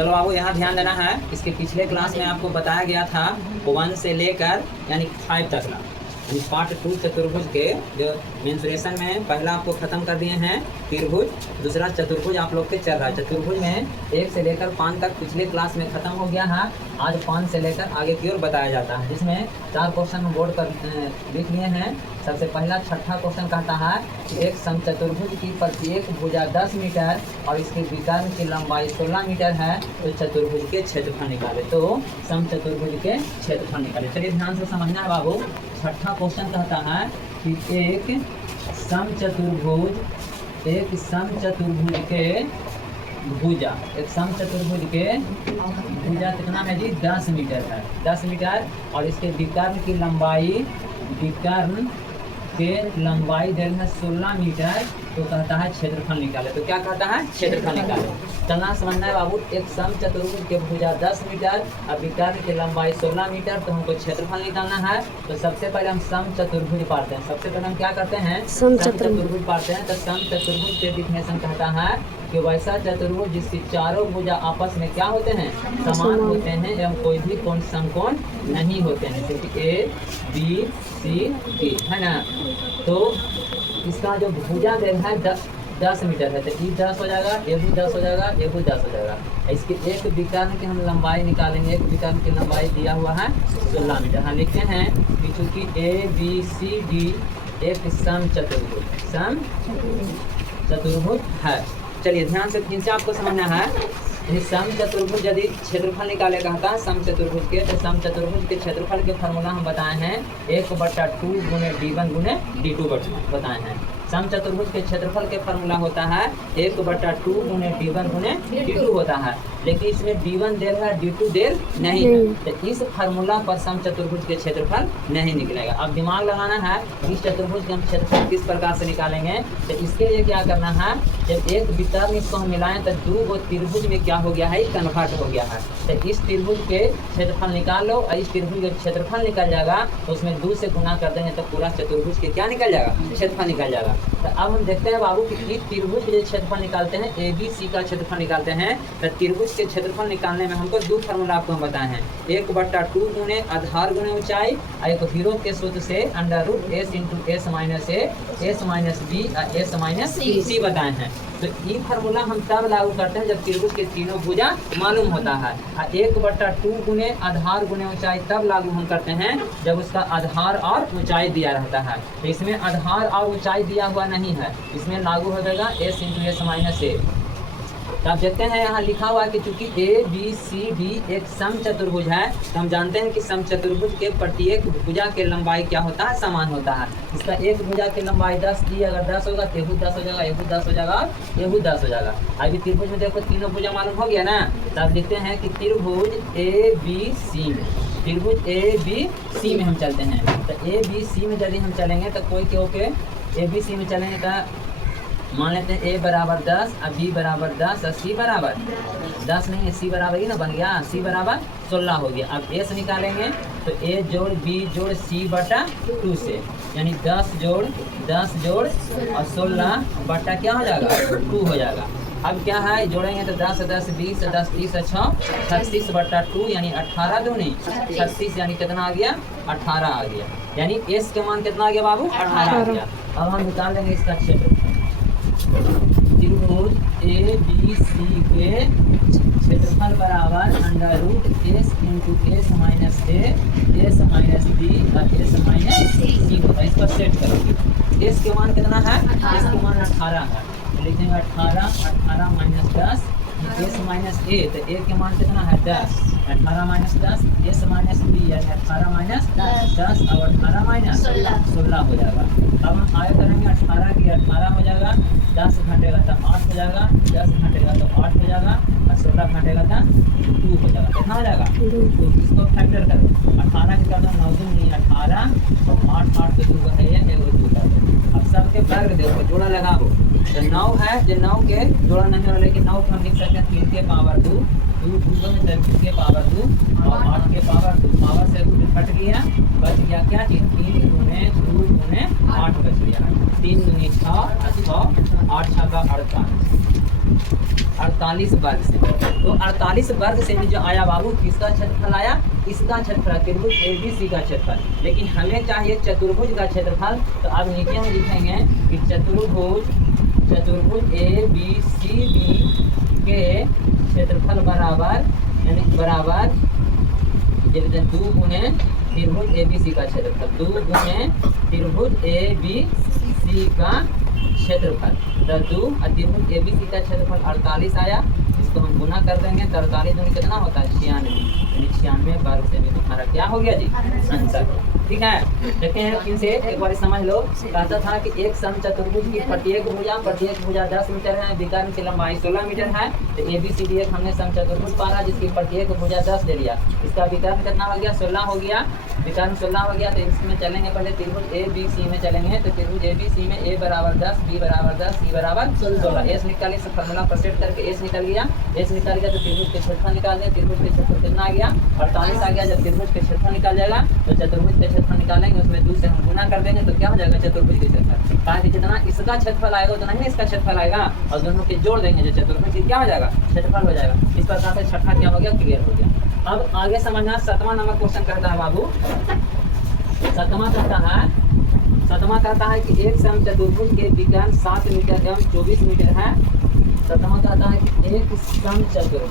चलो बाबू यहाँ ध्यान देना है, इसके पिछले क्लास में आपको बताया गया था 1 से लेकर यानी 5 तक ना, पार्ट 2 चतुर्भुज के जो मेंसुरेशन में पहला आपको खत्म कर दिए हैं त्रिभुज, दूसरा चतुर्भुज आप लोग के चल रहा है। चतुर्भुज में 1 से लेकर 5 तक पिछले क्लास में खत्म हो गया है, आज 5 से लेकर आगे की ओर बताया जाता है, जिसमें 4 क्वेश्चन बोर्ड पर लिख लिए हैं। सबसे पहला छठा क्वेश्चन कहता है कि एक समचतुर्भुज की प्रत्येक भुजा 10 मीटर और इसके विकर्ण की लंबाई 16 मीटर है, तो चतुर्भुज के क्षेत्रफल निकाले। तो समचतुर्भुज के क्षेत्रफल निकाले। चलिए ध्यान से समझना है बाबू। छठा क्वेश्चन कहता है कि एक समचतुर्भुज के भुजा, एक समचतुर्भुज के भुजा कितना है जी? 10 मीटर है, 10 मीटर और इसके विकर्ण की लंबाई, विकर्ण के लंबाई दे है 16 मीटर, तो कहता है क्षेत्रफल निकाले। तो क्या कहता है? क्षेत्रफल निकाले। चलना समझना है बाबू। एक समचतुर्भुज के भुजा 10 मीटर और विकर्ण की लंबाई 16 मीटर, तो हमको क्षेत्रफल निकालना है। तो सबसे पहले हम समचतुर्भुज पाते हैं। सबसे पहले हम क्या करते हैं? समचतुर्भुज पाते हैं। तो समचतुर्भुज के डिफिनेशन कहता है कि वैसा चतुर्भुज जिसकी चारों भुजा आपस में क्या होते हैं? समान होते हैं एवं कोई भी कोण समकोण नहीं होते हैं, जैसे ए बी सी डी, है ना। तो इसका जो भुजा दे है 10 मीटर है, तो ई 10 हो जाएगा, ये भी 10 हो जाएगा, ये भी 10 हो जाएगा। इसके एक विकर्ण की हम लंबाई निकालेंगे। एक विकर्ण की लंबाई दिया हुआ है 16 मीटर। हाँ लिखते हैं कि चूँकि ए बी सी डी एक समचतुर्भुज है। चलिए ध्यान से फिर से आपको समझना है। समचतुर्भुज यदि क्षेत्रफल निकाले कहता है समचतुर्भुज के, तो समचतुर्भुज के क्षेत्रफल के फार्मूला हम बताए हैं 1/2 गुणे d1 गुणे d2 बताए हैं। समचतुर्भुज के क्षेत्रफल के फार्मूला होता है 1/2 गुणे d1 गुणे d2 होता है, लेकिन इसमें d1 देर है, d2 देर नहीं है, तो इस फार्मूला पर समचतुर्भुज के क्षेत्रफल नहीं निकलेगा। अब दिमाग लगाना है, इस चतुर्भुज के हम क्षेत्रफल किस प्रकार से निकालेंगे। तो इसके लिए क्या करना है, जब एक विकर्ण इसको हम मिलाएं तो 2 त्रिभुज में क्या हो गया है? कन्वर्ट हो गया है। तो इस त्रिभुज के क्षेत्रफल निकाल लो और इस त्रिभुज के क्षेत्रफल निकल जाएगा, तो उसमें 2 से गुना कर देंगे तो पूरा चतुर्भुज के क्या निकल जाएगा? क्षेत्रफल निकल जाएगा। तो अब हम देखते हैं बाबू कि इस त्रिभुज के क्षेत्रफल निकालते हैं, ए बी सी का क्षेत्रफल निकालते हैं। तो त्रिभुज के क्षेत्रफल निकालने में हमको 2 फार्मूला आपको हम बताए हैं, 1/2 गुणे आधार गुणे ऊंचाई और एक हीरो के सूत्र से √s × s - a s - b s - c बताए हैं। तो ये फार्मूला हम तब लागू करते हैं जब त्रिभुज के तीनों भुजा मालूम होता है। 1/2 गुणे आधार गुणे ऊंचाई तब लागू हम करते हैं जब उसका आधार और ऊंचाई दिया रहता है। तो इसमें आधार और ऊंचाई दिया हुआ नहीं है, इसमें लागू हो जाएगा s × s - a। तो आप देखते हैं यहाँ लिखा हुआ है कि चूंकि ए बी सी डी एक समचतुर्भुज है, तो हम जानते हैं कि समचतुर्भुज के प्रत्येक भुजा के लंबाई क्या होता है? समान होता है। इसका एक भुजा की लंबाई 10 की, अगर 10 होगा तो यहू 10 हो जाएगा, यहू 10 हो जाएगा, यहू 10 हो जाएगा। अभी त्रिभुज में देखो तीनों भुजा मालूम हो गया ना। तो आप लिखते हैं कि त्रिभुज ए बी सी में, त्रिभुज ए बी सी में हम चलते हैं। तो ए बी सी में यदि हम चलेंगे तो कोई क्यों के ए बी सी में चलेंगे तो मान लेते हैं a बराबर 10 और b बराबर 10 और c बराबर 10 नहीं है, c बराबर ही ना बन गया, c बराबर 16 हो गया। अब a से निकालेंगे तो a जोड़ b जोड़ c/2 से, यानी 10 जोड़ और 16 बटा क्या हो जाएगा? 2 हो जाएगा। अब क्या है, जोड़ेंगे तो 10 10 20 10 30 6 36/2 यानी 18 दूनी 36, यानी कितना आ गया? 18 आ गया। यानी s के मान कितना आ गया बाबू? 18 आ गया। अब हम निकाल लेंगे इसका क्षेत्रफल। त्रिभुज ए बी सी के क्षेत्रफल बराबर √s × s - a s - b और s - c होगा। इसको सेट करोगे। s के मान कितना है? s के मान 18 है, लिखेंगे 18 - 10 s - a, तो a के मान कितना है? 10, 18 - 10 s - b यानी 18 - 10 और 18 - 16 हो जाएगा। अब हम आगे करेंगे 18 की 18 हो जाएगा, 10 घटेगा तो 8 हो जाएगा, 10 घटेगा तो 8 हो जाएगा और 16 घटेगा तो 2 हो जाएगा। कितना हो जाएगा? तो इसको फैक्टर करो। 18 की कर दो 9 दूनी 18 और 8 के 2 है, ये 2 कर दो। अब सबके वर्ग देखो, जोड़ा लगाओ। तो 9 है, जो 9 के जोड़ा नहीं हो रहा, लेकिन 9 को हम लिख सकते हैं 3 के पावर 2 2 2 में 23 के पावर 2 और 8 के पावर 2 पावर से 2 कट गया, बच गया क्या चीज 3 गुने 2 गुने 8 बच गया। 3 दूनी 6 6 8 6 का 48 वर्ग से। तो 48 वर्ग से जो आया बाबू किसका क्षेत्रफल आया, इसका क्षेत्रफल त्रिभुज ABC का क्षेत्रफल। लेकिन हमें चाहिए चतुर्भुज का क्षेत्रफल। तो अब नीचे हम लिखेंगे कि चतुर्भुज ABCD के क्षेत्रफल बराबर यानी बराबर 2 गुने त्रिभुज ABC का क्षेत्रफल, 2 गुने त्रिभुज ABC का क्षेत्रफल। तो 2 त्रिभुज ABC का क्षेत्रफल 48 आया, इसको हम गुना कर देंगे तो 48 दूनी कितना होता है 96, यानी 96 वर्ग सेमी तुम्हारा क्या हो गया जी आंसर। ठीक है, देखते हैं इनसे एक बार समझ लो। कहता था कि एक समचतुर्भुज की प्रत्येक भुजा 10 मीटर है, विकर्ण की लंबाई 16 मीटर है। तो ABCD एक हमने समचतुर्भुज पारा जिसकी प्रत्येक भुजा 10 ले लिया, इसका विकर्ण कितना हो गया 16 हो गया, विकर्ण 16 हो गया। तो इसमें चलेंगे पहले त्रिभुज ABC में चलेंगे। तो त्रिभुज ABC में A बराबर 10, B बराबर 10, C बराबर 16। एस निकालिए, सब फॉर्मूला पर सेट करके एस निकल गया। एस निकल गया तो त्रिभुज के क्षेत्रफल निकाल दें। त्रिभुज के क्षेत्रफल कितना आ गया 48 आ गया। जब त्रिभुज के क्षेत्रफल निकाल जाएगा तो चतुर्भुज के क्षेत्रफल निकालेंगे, उसमें 2 से हम गुना कर देंगे तो क्या हो जाएगा चतुर्भुज के क्षेत्रफल। कहा कि जितना इसका क्षेत्रफल आएगा उतना ही इसका क्षेत्रफल आएगा, और दोनों के जोड़ देंगे जो चतुर्भुज क्या हो जाएगा क्षेत्रफल हो जाएगा। इस प्रकार से छठा क्या हो गया क्लियर हो गया। अब आगे समझना 7वां नंबर क्वेश्चन कहता है बाबू, 7वां कहता है कि एक समचतुर्भुज के विकर्ण 7 मीटर एवं 24 मीटर है। 7वां कहता है कि एक समचतुर्भुज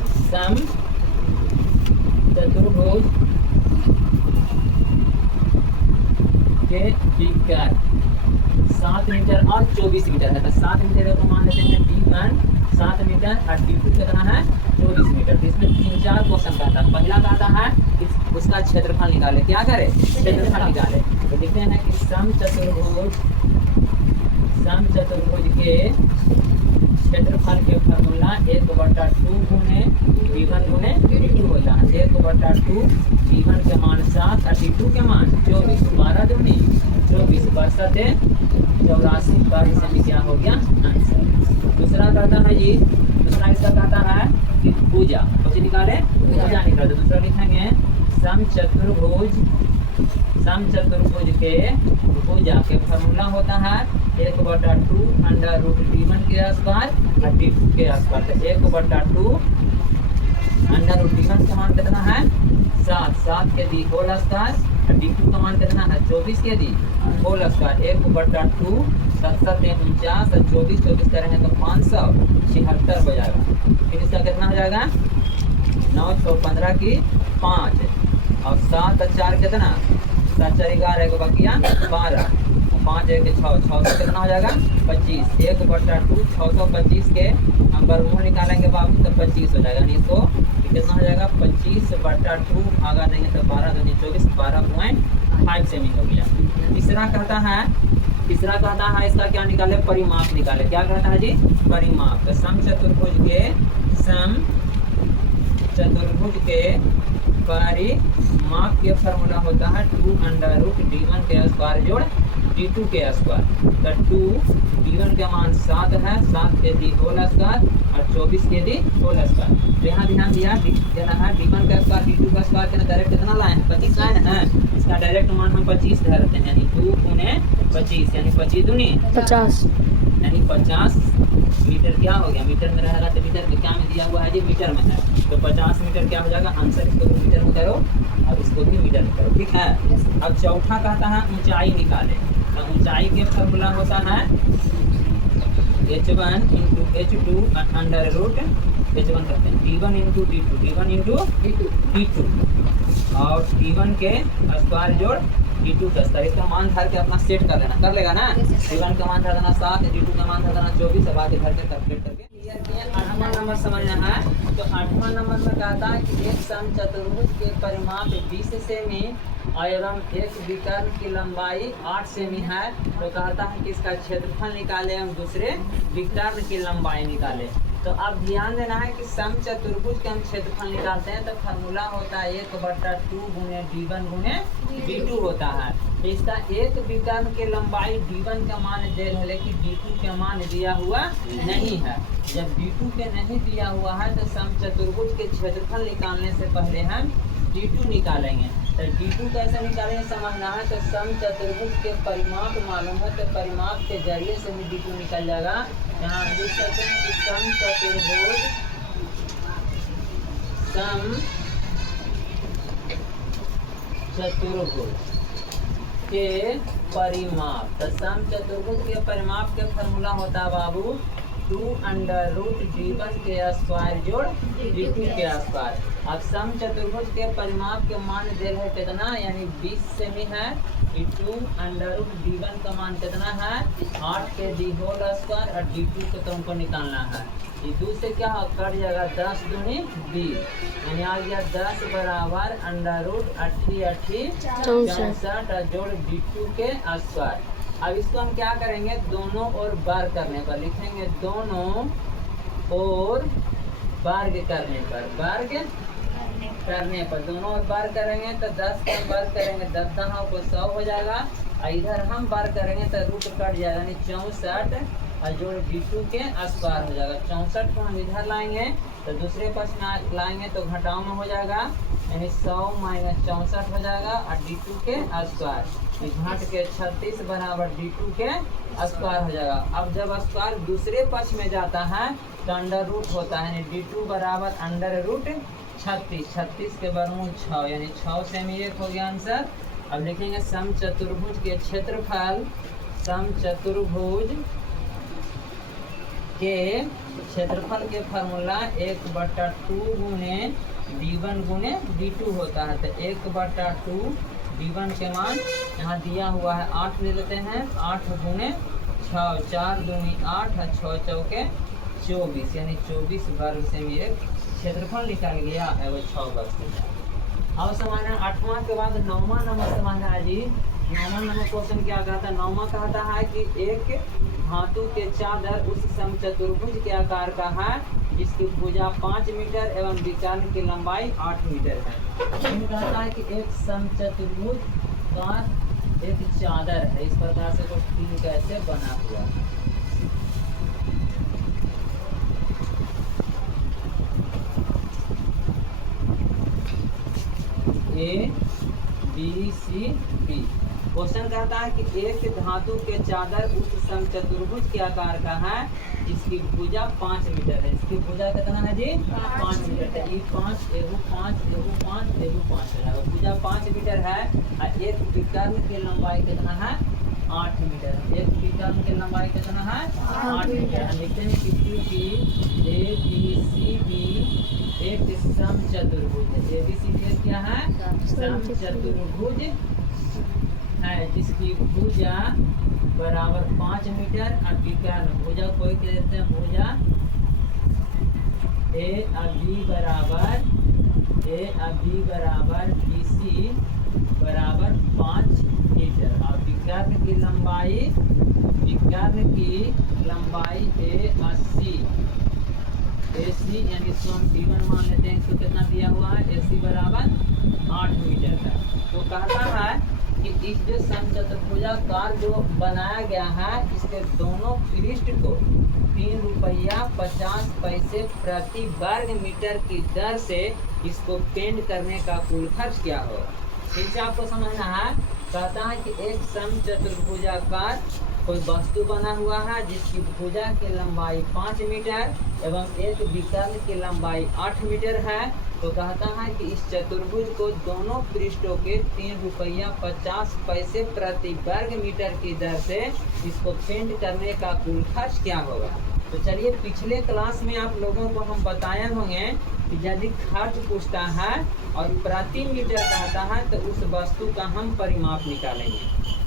के विकर्ण 7 मीटर और 24 मीटर है। तो 7 मीटर को मान लेते हैं D1 7 मीटर और D2 कितना है 24 मीटर। तो इसमें 3-4 क्वेश्चन कहता है। पहला कहता है कि उसका क्षेत्रफल निकाले, क्या करे क्षेत्रफल निकाले। तो लिखते हैं कि समचतुर्भुज के क्षेत्रफल के फॉर्मूला 1/2 गुने D1 गुने D2 होता है। 1/2 D1 के मान 7 और D2 के मान 24, 12 दूनी 24 बरसते 84 वर्ग सेमी क्या हो गया आंसर। दूसरा कहता है जी, दूसरा इसका कहता है कि भुजा कुछ निकाले, भुजा निकाले। तो दूसरा लिखेंगे समचतुर्भुज के भुजा के फॉर्मूला होता है 1/2 अंडर रूट D1 के स्क्वायर और D2 के स्क्वायर। तो 1/2 अंडर रूट D1 का मान कितना है 7 के दी होल स्क्वायर और D2 का मान कितना है 24 के दी होल स्क्वायर। 1/2 7 49 और 24 करेंगे तो 576 हो जाएगा। फिर इसका कितना हो जाएगा 915 की 5 और 7 और 4 कितना 7 4 11 बकिया 12 5 1 6 600 कितना हो जाएगा 25। 1/2 625 के हम वर्गमूल निकालेंगे बाबू तो 25 हो जाएगा। इसको कितना हो जाएगा 25/2 भागा देंगे तो 12 दूनी 24 12.5 सेमी हो गया। तीसरा कहता है इसका क्या निकाले परिमाप निकाले। क्या कहता है जी परिमाप। तो समचतुर्भुज के परिमाप के फॉर्मूला होता है 2 अंडर रूट D1 के स्क्वायर जोड़ D2 के स्क्वायर। तो 2 D1 का मान 7 है, 7 के दी होल स्क्वायर और 24 के दी होल स्क्वायर। तो यहाँ ध्यान दिया देना है D1 का स्क्वायर D2 का स्क्वायर के डायरेक्ट कितना लाए हैं 25 लाए हैं। इसका डायरेक्ट मान हम 25 धरते हैं, यानी 2 गुने 25 यानी 25 दूनी 50 यानी 50 मीटर क्या हो गया मीटर में रहेगा तो मीटर में क्या में दिया हुआ है जी मीटर में है। तो 50 मीटर क्या हो जाएगा आंसर। इसको भी मीटर में करो और इसको भी मीटर में करो, ठीक है। अब चौथा कहता है ऊंचाई निकाले। तो ऊंचाई के फॉर्मूला होता है h1 × h2 under root h1 करते हैं D1 × D2 D2 और D1 के स्क्वायर जोड़ D2 का स्क्वायर। इसका मान धर के अपना सेट कर लेना, कर लेगा ना। D1 का मान धर देना 7, D2 का मान धर देना 24, अब आगे धर के कैलकुलेट करके क्लियर किया। 8वां नंबर समझना है। तो 8वां नंबर में कहता है कि एक समचतुर्भुज के परिमाप 20 सेमी एवं एक विकर्ण की लंबाई 8 सेमी है। तो कहता है कि इसका क्षेत्रफल निकाले एवं दूसरे विकर्ण की लंबाई निकाले। तो अब ध्यान देना है कि समचतुर्भुज के हम क्षेत्रफल निकालते हैं तो फार्मूला होता है 1/2 गुने d1 गुने d2 होता है। तो इसका एक विकर्ण के लंबाई d1 का मान दे रहे, लेकिन d2 का मान दिया हुआ नहीं है। जब d2 के नहीं दिया हुआ है तो समचतुर्भुज के क्षेत्रफल निकालने से पहले हम d2 निकालेंगे। तो d2 कैसे निकालेंगे समझना है। तो समचतुर्भुज के परिमाप मालूम है तो परिमाप के जरिए से भी d2 निकल जाएगा। यहाँ हम लिख सकते हैं कि समचतुर्भुज के परिमाप। तो समचतुर्भुज के परिमाप के फॉर्मूला होता है बाबू 2√d1 के स्क्वायर जोड़ d2 के स्क्वायर। अब समचतुर्भुज के परिमाप के मान दे रहे कितना, यानी 20 सेमी है। 2√d1 का मान कितना है 8 के d होल स्क्वायर और d2 को तो हमको निकालना है। ये 2 से क्या कट जाएगा 10 दूनी 20, यानी आ गया 10 बराबर √64 और जोड़ d2 के स्क्वायर। अब इसको हम क्या करेंगे, दोनों ओर वर्ग करने पर लिखेंगे, दोनों ओर वर्ग करने पर दोनों ओर वर्ग करेंगे तो 10 का वर्ग करेंगे 10 दहां को 100 हो जाएगा। और इधर हम वर्ग करेंगे तो रूट कट जाएगा, यानी 64 और जोड़ d2 के स्क्वायर हो जाएगा। 64 को हम इधर लाएंगे तो दूसरे पक्ष में लाएंगे तो घटाव में हो जाएगा, यानी 100 - 64 हो जाएगा और d2 के स्क्वायर घट के 36 बराबर d2 के स्क्वायर हो जाएगा। अब जब स्क्वायर दूसरे पक्ष में जाता है तो अंडर रूट होता है, यानी d2 बराबर √36, 36 के वर्गमूल 6, यानी 6 से में 1 हो गया आंसर। अब लिखेंगे समचतुर्भुज के क्षेत्रफल, समचतुर्भुज के क्षेत्रफल के फार्मूला 1/2 गुने d1 गुने d2 होता है। तो 1/2 d1 के मान यहाँ दिया हुआ है 8 ले लेते हैं, 8 गुने 6, 4 दूनी 8 और 6 चौके 24, यानी 24 वर्ग से भी एक क्षेत्रफल निकल गया है, वो 6 वर्ग से। अब समझना 8वां के बाद 9वां नंबर समझना है जी। 9वां नंबर क्वेश्चन क्या कहता है, 9वां कहता है कि एक धातु के चादर उस समचतुर्भुज के आकार का है जिसकी भुजा 5 मीटर एवं विकर्ण की लंबाई 8 मीटर है। ये कहता है कि एक समचतुर्भुज का एक चादर है, इस प्रकार से कुछ तीन कैसे बना हुआ है। A B C D question कहता है कि एक धातु के चादर उस समचतुर्भुज के आकार का है जिसकी भुजा 5 मीटर है। इसकी भुजा कितना है जी 5 मीटर है। ये 5 एगो 5 एगो 5 एगो 5 है, भुजा 5 मीटर है और एक विकर्ण की लंबाई कितना है 8 मीटर है। एक विकर्ण की लंबाई कितना है 8 मीटर है। लिखते हैं कि A B C D एक समचतुर्भुज है। A B C D क्या है समचतुर्भुज है जिसकी भुजा बराबर 5 मीटर और विकर्ण भुजा कोई कह देते हैं भुजा A और B बराबर BC बराबर 5 मीटर और विकर्ण की लंबाई AC यानी इसको हम D1 मान लेते हैं। इसको कितना दिया हुआ है AC बराबर 8 मीटर है। तो कहता है कि इस जो समचतुर्भुजाकार जो बनाया गया है इसके दोनों पृष्ठ को 3 रुपया 50 पैसे प्रति वर्ग मीटर की दर से इसको पेंट करने का कुल खर्च क्या होगा। ठीक है, आपको समझना है। कहता है कि एक समचतुर्भुजाकार कोई वस्तु बना हुआ है जिसकी भुजा की लंबाई 5 मीटर एवं एक विकर्ण की लंबाई 8 मीटर है। तो कहता है कि इस चतुर्भुज को दोनों पृष्ठों के 3 रुपया 50 पैसे प्रति वर्ग मीटर की दर से इसको पेंट करने का कुल खर्च क्या होगा। तो चलिए, पिछले क्लास में आप लोगों को हम बताए होंगे कि यदि खर्च पूछता है और प्रति मीटर कहता है तो उस वस्तु का हम परिमाप निकालेंगे,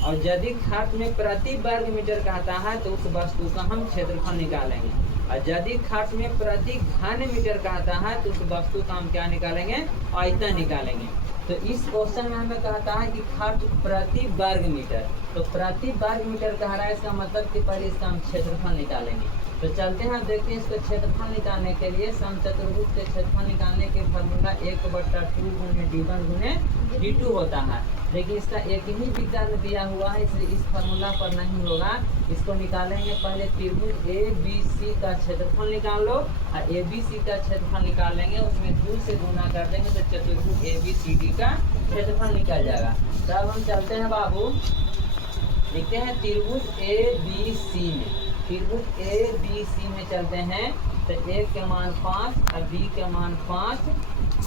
और यदि खर्च में प्रति वर्ग मीटर कहता है तो उस वस्तु का हम क्षेत्रफल निकालेंगे, और यदि खर्च में प्रति घन मीटर कहता है तो उस वस्तु का हम क्या निकालेंगे आयतन निकालेंगे। तो इस क्वेश्चन में हमें कहता है कि खर्च प्रति वर्ग मीटर, तो प्रति वर्ग मीटर कह रहा है, इसका मतलब कि पहले इसका हम क्षेत्रफल निकालेंगे। तो चलते हैं, देखते हैं इसको क्षेत्रफल निकालने के लिए। समचतुर्भुज के क्षेत्रफल निकालने के फार्मूला 1/2 गुने d1 गुने d2 होता है। लेकिन इसका एक ही विकल्प दिया हुआ है, इसलिए इस फार्मूला पर नहीं होगा। इसको निकालेंगे, पहले त्रिभुज ABC का क्षेत्रफल निकाल लो और ABC का क्षेत्रफल निकाल लेंगे, उसमें 2 से गुना कर देंगे तो चतुर्भुज ABCD का क्षेत्रफल निकल जाएगा। तब हम चलते हैं बाबू, लिखते हैं त्रिभुज ABC में। त्रिभुज ABC में चलते हैं तो A के मान 5 और B के मान 5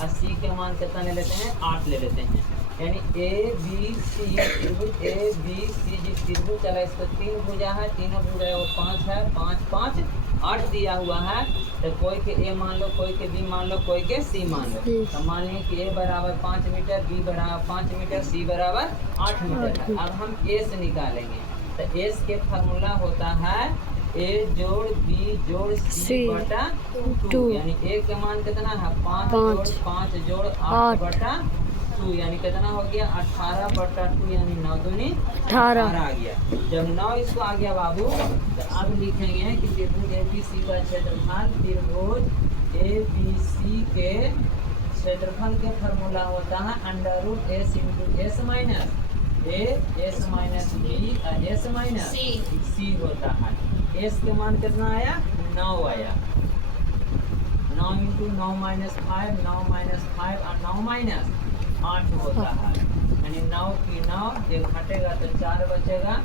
और C के मान कितना ले लेते हैं, 8 ले लेते हैं। यानी ABC त्रिभुज ABC जिस त्रिभुज चला इसको 3 भुजा है, तीनों भुजा है वो 5 है, 5 5 8 दिया हुआ है। तो कोई के A मान लो, कोई के B मान लो, कोई के C मान लो। तो मान लें कि A बराबर 5 मीटर, B बराबर 5 मीटर, C बराबर 8 मीटर है। अब हम A से निकालेंगे तो S के फार्मूला होता है A जोड़ B जोड़ C बटा 2। यानी A के मान कितना है, 5 जोड़ 5 जोड़ 8 बटा 2, यानी कितना हो गया 18/2, यानी 9 दूनी 18 आ गया। जब 9 इसको आ गया बाबू, तो अब लिखेंगे कि त्रिभुज ABC का क्षेत्रफल, त्रिभुज ABC के क्षेत्रफल के फार्मूला होता है √S × S minus A S minus B और S माइनस C होता है। S के मान कितना आया, 9 आया। 9 × 9 - 5, 9 - 5 और 9 - 8 होता है। यानी 9 की 9 एक हटेगा तो 4 बचेगा,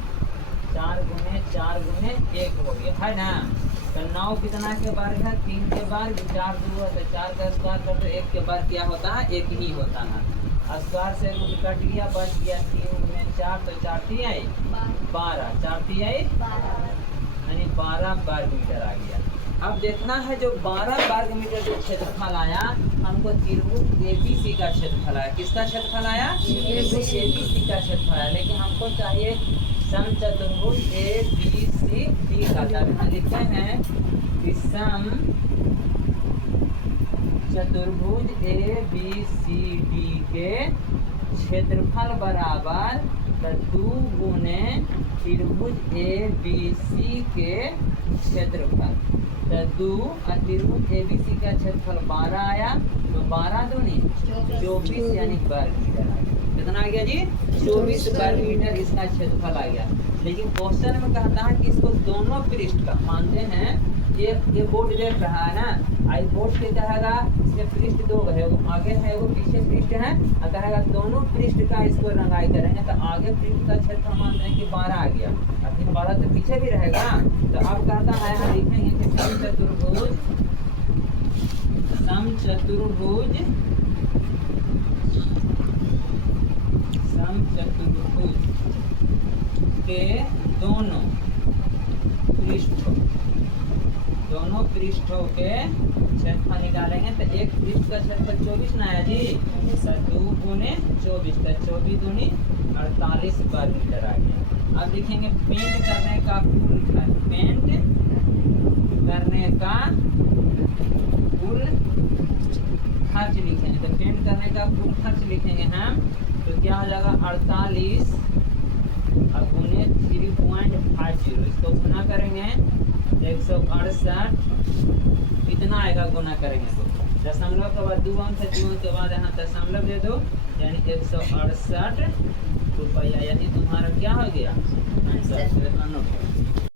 4 गुने 4 गुने 1 हो गया है ना। तो 9 कितना के वर्ग है, 3 के वर्ग, 4 2 है तो 4 का स्क्वायर कर दो, 1 के वर्ग क्या होता है, 1 ही होता है। स्क्वायर से रूट कट गया, बच गया 3 गुने 4 तो 4 तिहाई 12, 4 तिहाई 12, यानी 12 वर्ग मीटर आ गया। अब देखना है जो 12 वर्ग मीटर जो क्षेत्रफल आया, हमको त्रिभुज ABC का क्षेत्रफल आया। किसका क्षेत्रफल आया, ABC का क्षेत्रफल आया। लेकिन हमको चाहिए समचतुर्भुज ABCD का। तब हम लिखते हैं कि समचतुर्भुज ABCD के क्षेत्रफल बराबर 2 गुने त्रिभुज ABC के क्षेत्रफल। तो 2 और त्रिभुज ABC का क्षेत्रफल 12 आया, तो 12 दूनी 24 यानी वर्ग मीटर आ गया। कितना आ गया जी, 24 वर्ग मीटर इसका क्षेत्रफल आ गया। लेकिन क्वेश्चन में कहता है कि इसको दोनों पृष्ठ का मानते हैं। ये बोर्ड देख रहा है ना, आई बोर्ड के कहेगा इसके पृष्ठ 2 है, वो आगे है वो पीछे पृष्ठ है, और कहेगा दोनों पृष्ठ का इसको रंगाई करेंगे तो आगे पृष्ठ का क्षेत्र मानते हैं कि 12 आ गया, और फिर 12 तो पीछे भी रहेगा। तो अब कहता है हम लिखेंगे कि समचतुर्भुज के दोनों पृष्ठों के क्षेत्रफल निकालेंगे। तो एक पृष्ठ का क्षेत्रफल 24 ना आया जी, 2 गुने 24 तो 24 दूनी 48 वर्ग मीटर आ गया। अब लिखेंगे पेंट करने का कुल खर्च, पेंट करने का कुल खर्च लिखेंगे। तो पेंट करने का कुल खर्च लिखेंगे हम, तो क्या हो जाएगा 48 और गुने 3.50, इसको गुना करेंगे 168, कितना आएगा गुना करेंगे तो दशमलव के बाद 2 अंक है, 2 अंक के बाद यहाँ दशमलव दे दो, यानी 168 रुपया, यानी तुम्हारा क्या हो गया आंसर।